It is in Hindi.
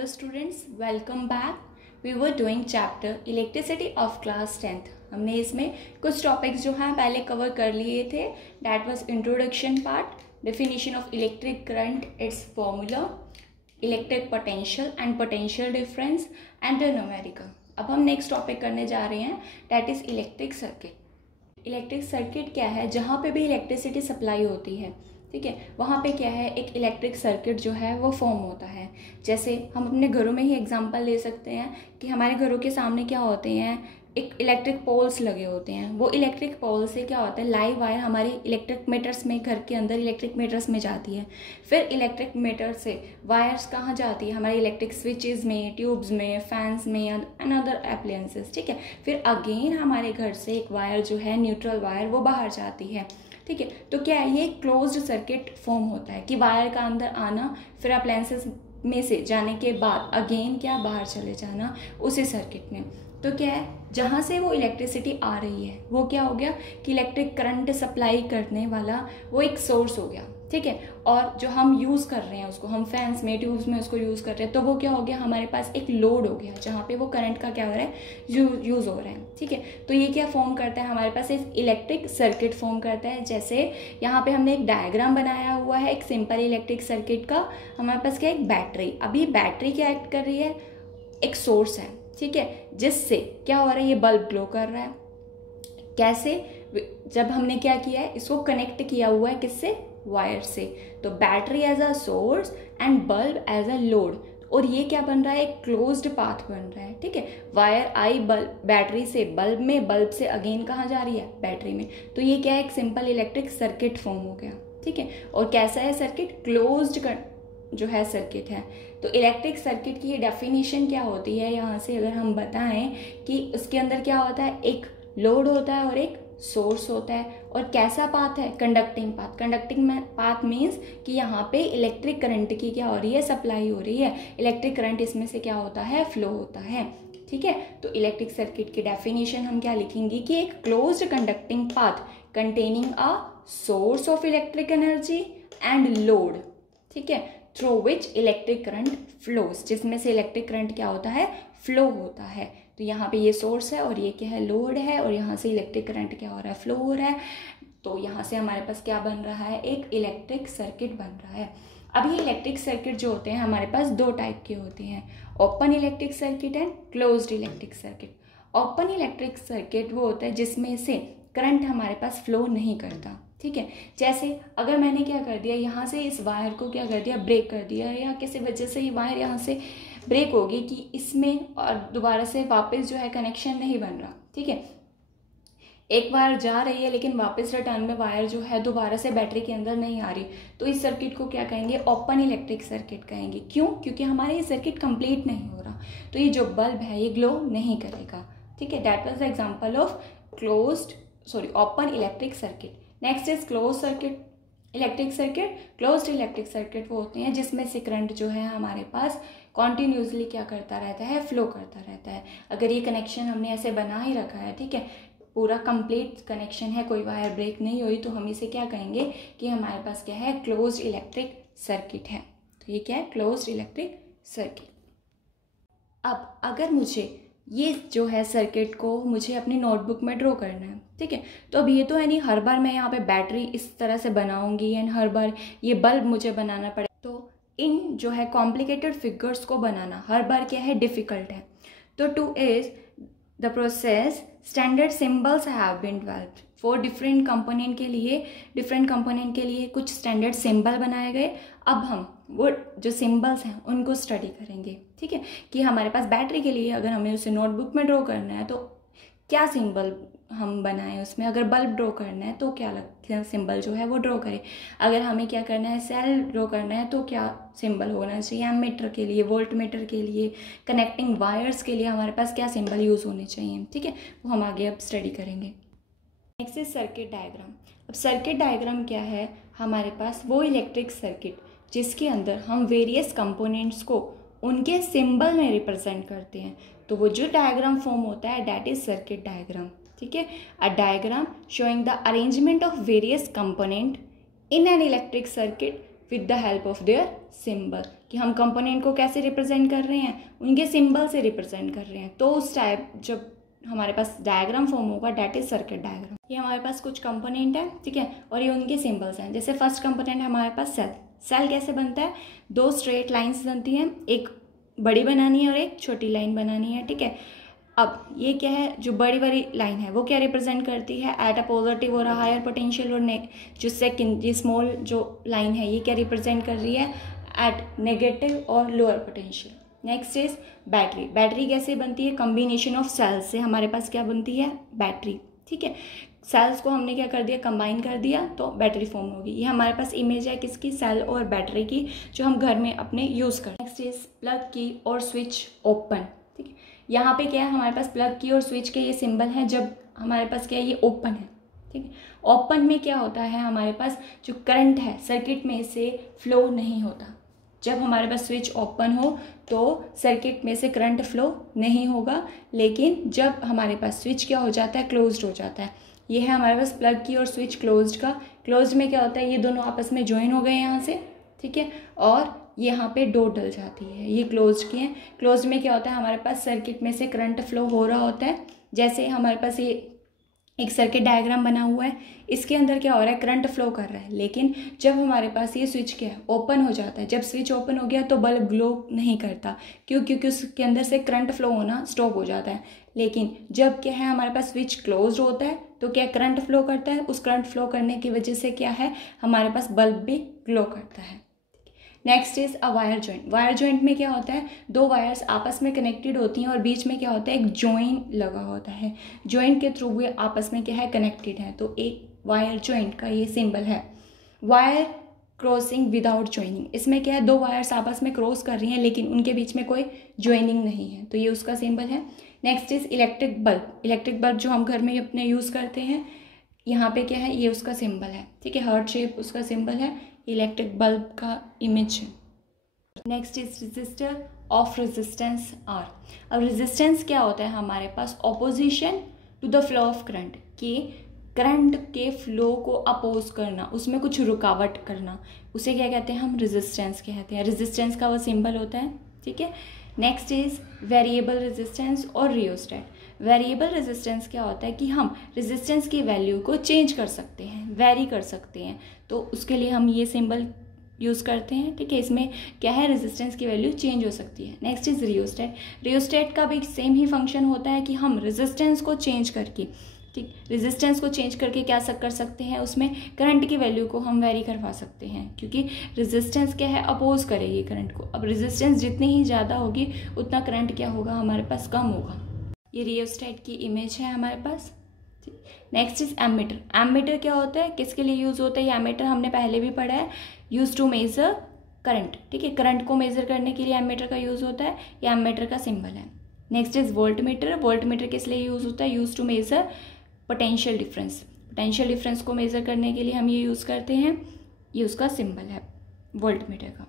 Hello students, welcome back. We were doing chapter Electricity of class 10th. हमने इसमें कुछ टॉपिक्स जो हैं पहले कवर कर लिए थे. That was introduction part, definition of electric current, its formula, electric potential and potential difference and the numerical. अब हम नेक्स्ट टॉपिक करने जा रहे हैं, that is electric circuit. Electric circuit क्या है? जहाँ पे भी इलेक्ट्रिसिटी सप्लाई होती है, ठीक है, वहाँ पे क्या है, एक इलेक्ट्रिक सर्किट जो है वो फॉर्म होता है. जैसे हम अपने घरों में ही एग्जांपल ले सकते हैं कि हमारे घरों के सामने क्या होते हैं, एक इलेक्ट्रिक पोल्स लगे होते हैं. वो इलेक्ट्रिक पोल से क्या होता है, लाइव वायर हमारे इलेक्ट्रिक मीटर्स में, घर के अंदर इलेक्ट्रिक मीटर्स में जाती है. फिर इलेक्ट्रिक मीटर से वायर्स कहाँ जाती है, हमारे इलेक्ट्रिक स्विचेस में, ट्यूब्स में, फैंस में एंड अदर एप्लायंसेस. ठीक है, फिर अगेन हमारे घर से एक वायर जो है, न्यूट्रल वायर, वो बाहर जाती है. ठीक है, तो क्या है, ये क्लोज्ड सर्किट फॉर्म होता है कि वायर का अंदर आना, फिर अप्लायंसेस में से जाने के बाद अगेन क्या बाहर चले जाना उसी सर्किट में. तो क्या है, जहाँ से वो इलेक्ट्रिसिटी आ रही है वो क्या हो गया कि इलेक्ट्रिक करंट सप्लाई करने वाला वो एक सोर्स हो गया. ठीक है, और जो हम यूज़ कर रहे हैं उसको, हम फैंस में, ट्यूब्स में उसको यूज़ कर रहे हैं, तो वो क्या हो गया, हमारे पास एक लोड हो गया जहाँ पे वो करंट का क्या हो रहा है, यूज़ हो रहा है. ठीक है, तो ये क्या फॉर्म करता है, हमारे पास एक इलेक्ट्रिक सर्किट फॉर्म करता है. जैसे यहाँ पे हमने एक डायग्राम बनाया हुआ है एक सिंपल इलेक्ट्रिक सर्किट का. हमारे पास क्या है, एक बैटरी. अभी बैटरी क्या एक्ट कर रही है, एक सोर्स है. ठीक है, जिससे क्या हो रहा है, ये बल्ब ग्लो कर रहा है. कैसे, जब हमने क्या किया है, इसको कनेक्ट किया हुआ है किससे, वायर से. तो battery as a source and bulb as a load, और ये क्या बन रहा है, एक क्लोज्ड पाथ बन रहा है. ठीक है, वायर आई बल्ब, बैटरी से बल्ब में, बल्ब से अगेन कहाँ जा रही है, बैटरी में. तो ये क्या है, एक सिंपल इलेक्ट्रिक सर्किट फॉर्म हो गया. ठीक है, और कैसा है सर्किट, क्लोज्ड जो है सर्किट है. तो इलेक्ट्रिक सर्किट की डेफिनेशन क्या होती है, यहाँ से अगर हम बताएं कि उसके अंदर क्या होता है, एक लोड होता है और एक सोर्स होता है. और कैसा पाथ है, conducting path. Conducting path means कि यहाँ पे इलेक्ट्रिक करंट की क्या हो रही है, सप्लाई हो रही है. इलेक्ट्रिक करंट इसमें से क्या होता है, फ्लो होता है. ठीक है, तो इलेक्ट्रिक सर्किट की डेफिनेशन हम क्या लिखेंगे कि एक closed conducting path containing a source of electric energy and load. ठीक है, through which electric current flows, जिसमें से इलेक्ट्रिक करंट क्या होता है, फ्लो होता है. तो यहाँ पे ये सोर्स है और ये क्या है, लोड है, और यहाँ से इलेक्ट्रिक करंट क्या हो रहा है, फ्लो हो रहा है. तो यहाँ से हमारे पास क्या बन रहा है, एक इलेक्ट्रिक सर्किट बन रहा है. अब ये इलेक्ट्रिक सर्किट जो होते हैं हमारे पास दो टाइप के होते हैं, open electric circuit and closed electric circuit. Open electric circuit वो होता है जिसमें से करंट हमारे पास फ्लो नहीं करता. ठीक है, जैसे अगर मैंने क्या कर दिया, यहाँ से इस वायर को क्या कर दिया, ब्रेक कर दिया, या किसी वजह से ये वायर यहाँ से ब्रेक होगी कि इसमें और दोबारा से वापस जो है कनेक्शन नहीं बन रहा. ठीक है, एक वायर जा रही है लेकिन वापस रिटर्न में वायर जो है दोबारा से बैटरी के अंदर नहीं आ रही, तो इस सर्किट को क्या कहेंगे, ओपन इलेक्ट्रिक सर्किट कहेंगे. क्यों, क्योंकि हमारे ये सर्किट कंप्लीट नहीं हो रहा, तो ये जो बल्ब है ये ग्लो नहीं करेगा. ठीक है, that was the example of open electric circuit. Next is close circuit electric circuit. Closed electric circuit वो होते हैं जिसमें से करंट जो है हमारे पास कॉन्टिन्यूसली क्या करता रहता है, फ्लो करता रहता है. अगर ये कनेक्शन हमने ऐसे बना ही रखा है, ठीक है, पूरा कंप्लीट कनेक्शन है, कोई वायर ब्रेक नहीं हुई, तो हम इसे क्या कहेंगे कि हमारे पास क्या है, क्लोज्ड इलेक्ट्रिक सर्किट है. तो ये क्या है, क्लोज्ड इलेक्ट्रिक सर्किट. अब अगर मुझे ये जो है सर्किट को मुझे अपनी नोटबुक में ड्रॉ करना है, ठीक है, तो अब ये तो है नहीं हर बार मैं यहाँ पे बैटरी इस तरह से बनाऊंगी एंड हर बार ये बल्ब मुझे बनाना पड़े. तो इन जो है कॉम्प्लिकेटेड फिगर्स को बनाना हर बार क्या है, डिफ़िकल्ट है. तो to ease the process standard symbols have been developed for different component के लिए कुछ स्टैंडर्ड सिंबल बनाए गए. अब हम वो जो सिंबल्स हैं उनको स्टडी करेंगे. ठीक है, कि हमारे पास बैटरी के लिए अगर हमें उसे नोटबुक में ड्रॉ करना है तो क्या सिंबल हम बनाएं उसमें. अगर बल्ब ड्रॉ करना है तो क्या सिंबल जो है वो ड्रॉ करें. अगर हमें क्या करना है, सेल ड्रॉ करना है, तो क्या सिंबल होना चाहिए. एमीटर के लिए, वोल्ट मीटर के लिए, कनेक्टिंग वायर्स के लिए हमारे पास क्या सिंबल यूज़ होने चाहिए. ठीक है, वो हम आगे अब स्टडी करेंगे. Next is circuit diagram. अब सर्किट डायग्राम क्या है, हमारे पास वो इलेक्ट्रिक सर्किट जिसके अंदर हम वेरियस कंपोनेंट्स को उनके सिंबल में रिप्रेजेंट करते हैं. तो वो जो डायग्राम फॉर्म होता है दैट इज सर्किट डायग्राम. ठीक है, a diagram showing the arrangement of various component in an electric circuit with the help of their symbol, कि हम कंपोनेंट को कैसे रिप्रेजेंट कर रहे हैं, उनके सिंबल से रिप्रेजेंट कर रहे हैं। तो उस टाइप जब हमारे पास डायग्राम फॉर्म होगा, डैट इज सर्किट डायग्राम। ये हमारे पास कुछ कंपोनेंट है, ठीक है, और ये उनके सिंबल्स हैं। जैसे फर्स्ट कंपोनेंट है हमारे पास सेल। सेल कैसे बनता है, दो स्ट्रेट लाइंस बनती हैं, एक बड़ी बनानी है और एक छोटी लाइन बनानी है, ठीक है। अब ये क्या है, जो बड़ी बड़ी लाइन है वो क्या रिप्रेजेंट करती है, एट अ पॉजिटिव और हायर पोटेंशियल, और जो सेकंड ये स्मॉल जो लाइन है ये क्या रिप्रेजेंट कर रही है, एट नेगेटिव और lower potential. Next is battery. Battery कैसे बनती है, कम्बिनेशन ऑफ सेल्स से हमारे पास क्या बनती है, बैटरी, ठीक है। सेल्स को हमने क्या कर दिया, कंबाइन कर दिया तो बैटरी फॉर्म होगी। ये हमारे पास इमेज है किसकी, सेल और बैटरी की, जो हम घर में अपने यूज़ करते हैं। नेक्स्ट इज प्लग की और स्विच ओपन, ठीक है। यहाँ पे क्या है, हमारे पास प्लग की और स्विच के ये सिंबल हैं जब हमारे पास क्या है, ये ओपन है, ठीक है। ओपन में क्या होता है, हमारे पास जो करंट है सर्किट में से फ्लो नहीं होता। जब हमारे पास स्विच ओपन हो तो सर्किट में से करंट फ्लो नहीं होगा, लेकिन जब हमारे पास स्विच क्या हो जाता है, क्लोज्ड हो जाता है। ये है हमारे पास प्लग की और स्विच क्लोज्ड का। क्लोज्ड में क्या होता है, ये दोनों आपस में ज्वाइन हो गए यहाँ से, ठीक है, और यहाँ पे डॉट डल जाती है, ये क्लोज्ड की है। क्लोज्ड में क्या होता है, हमारे पास सर्किट में से करंट फ्लो हो रहा होता है। जैसे हमारे पास ये एक सर्किट डायग्राम बना हुआ है, इसके अंदर क्या हो रहा है, करंट फ्लो कर रहा है। लेकिन जब हमारे पास ये स्विच क्या है, ओपन हो जाता है, जब स्विच ओपन हो गया तो बल्ब ग्लो नहीं करता, क्यों, क्योंकि उसके अंदर से करंट फ्लो होना स्टॉप हो जाता है। लेकिन जब क्या है, हमारे पास स्विच क्लोज होता है तो क्या करंट फ्लो करता है, उस करंट फ्लो करने की वजह से क्या है, हमारे पास बल्ब भी ग्लो करता है। Next is a wire joint. Wire joint में क्या होता है, दो वायर्स आपस में कनेक्टेड होती हैं और बीच में क्या होता है, एक जॉइन लगा होता है। जॉइंट के थ्रू वे आपस में क्या है, कनेक्टेड है। तो एक वायर जॉइंट का ये सिंबल है। वायर क्रॉसिंग विदाउट ज्वाइनिंग, इसमें क्या है, दो वायर्स आपस में क्रॉस कर रही हैं लेकिन उनके बीच में कोई ज्वाइनिंग नहीं है, तो ये उसका सिंबल है। Next is electric bulb. Electric bulb जो हम घर में अपने यूज़ करते हैं, यहाँ पे क्या है, ये उसका सिंबल है, ठीक है, हार्ट शेप उसका सिंबल है, इलेक्ट्रिक बल्ब का इमेज है। Next is resistor of resistance R. अब रेजिस्टेंस क्या होता है, हमारे पास opposition to the flow of current, कि करंट के फ्लो को अपोज करना, उसमें कुछ रुकावट करना, उसे क्या कहते हैं, हम रेजिस्टेंस कहते हैं। रेजिस्टेंस का वो सिंबल होता है, ठीक है। नेक्स्ट इज वेरिएबल रेजिस्टेंस और रियोस्टेट। वेरिएबल रेजिस्टेंस क्या होता है कि हम रेजिस्टेंस की वैल्यू को चेंज कर सकते हैं, वेरी कर सकते हैं, तो उसके लिए हम ये सिंबल यूज़ करते हैं, ठीक है। इसमें क्या है, रेजिस्टेंस की वैल्यू चेंज हो सकती है। Next is rheostat. रियोस्टेट का भी सेम ही फंक्शन होता है कि हम रेजिस्टेंस को चेंज करके, ठीक, रेजिस्टेंस को चेंज करके क्या कर सकते हैं, उसमें करंट की वैल्यू को हम वेरी करवा सकते हैं, क्योंकि रेजिस्टेंस क्या है, अपोज करेगी करंट को। अब रेजिस्टेंस जितनी ही ज़्यादा होगी उतना करंट क्या होगा, हमारे पास कम होगा। ये रियोस्टेट की इमेज है हमारे पास। Next is ammeter. एमीटर क्या होता है, किसके लिए यूज़ होता है, ये एमीटर हमने पहले भी पढ़ा है, यूज टू मेजर करंट, ठीक है, करंट को मेजर करने के लिए एमीटर का यूज़ होता है, ये एमीटर का सिंबल है। Next is voltmeter. वोल्टमीटर किस लिए यूज़ होता है, use to measure potential difference. Potential difference को मेजर करने के लिए हम ये यूज़ करते हैं, ये उसका सिंबल है वोल्टमीटर का।